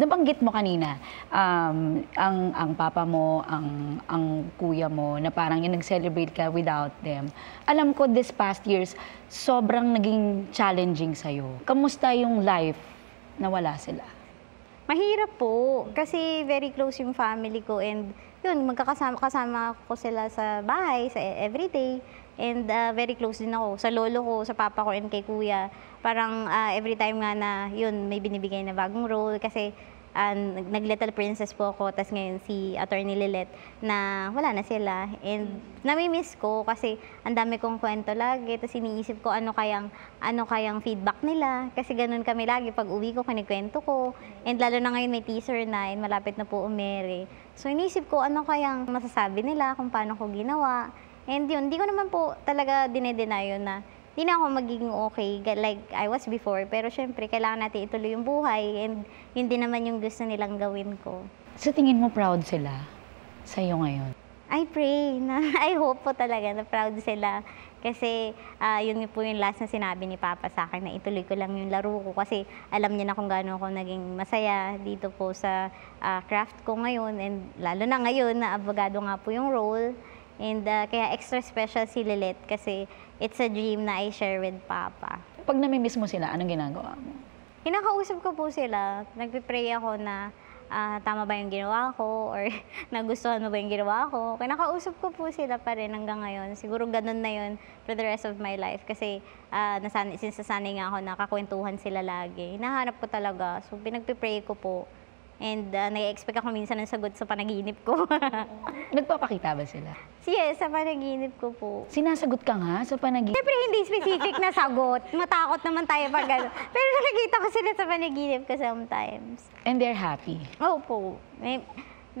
nabanggit mo kanina, ang papa mo, ang kuya mo, na parang yung nag-celebrate ka without them. Alam ko this past years, sobrang naging challenging sa'yo. Kamusta yung life na wala sila? Mahirap po, kasi very close yung family ko and yun, kasama ko sila sa bahay, sa everyday. And very close din ako sa lolo ko, sa papa ko, and kay kuya. Parang every time nga na yun, may binibigay na bagong role kasi nag-Little Princess po ako, tas ngayon si Attorney Lilet na wala na sila. And nami-miss ko kasi ang dami kong kwento lagi, tas iniisip ko ano kayang feedback nila. Kasi ganun kami lagi, pag uwi ko, kinikwento ko. And lalo na ngayon may teaser na, and malapit na po umere. So iniisip ko ano kayang masasabi nila kung paano ko ginawa. And yun, hindi ko naman po talaga dinedeny yun na hindi na ako magiging okay like I was before. Pero syempre, kailangan natin ituloy yung buhay and yun din naman yung gusto nilang gawin ko. Sa tingin mo proud sila sa'yo ngayon? I pray na, I hope po talaga na proud sila. Kasi yun po yung last na sinabi ni Papa sa akin na ituloy ko lang yung laro ko. Kasi alam niya na kung gaano ako naging masaya dito po sa craft ko ngayon. And lalo na ngayon na abogado nga po yung role. And kaya extra special si Lilet kasi it's a dream na I share with Papa. Pag namimiss mo sila, anong ginagawa mo? Kinakausap ko po sila. Nagpipray ako na tama ba yung ginawa ko or nagustuhan mo ba yung ginawa ko. Kinakausap ko po sila pa rin hanggang ngayon. Siguro ganun na yun for the rest of my life kasi since nasanay nga ako nakakwentuhan sila lagi. Hinahanap ko talaga. So pinagpipray ko po. And nai-expect ako minsan ng sagot sa panaginip ko. Nagpapakita ba sila? Yes, sa panaginip ko po. Sinasagot ka nga sa panaginip? Siyempre hindi specific na sagot. Matakot naman tayo pag gano'n. Pero nakikita ko sila sa panaginip ko sometimes. And they're happy? Opo.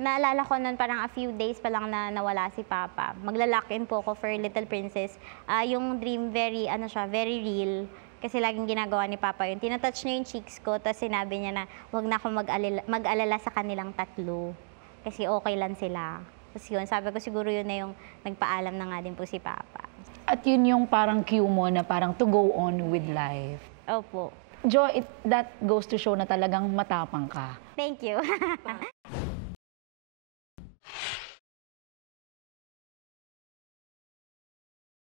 Naalala ko nun parang a few days pa lang na nawala si Papa. Magla-lock-in po ako for Little Princess. Yung dream very real. Kasi laging ginagawa ni Papa yun. Tinatouch niya yung cheeks ko, tapos sinabi niya na huwag na akong mag-alala sa kanilang tatlo. Kasi okay lang sila. Tapos yun, sabi ko siguro yun na yung nagpaalam na nga din po si Papa. At yun yung parang cue mo na parang to go on with life. Opo. Jo, that goes to show na talagang matapang ka. Thank you.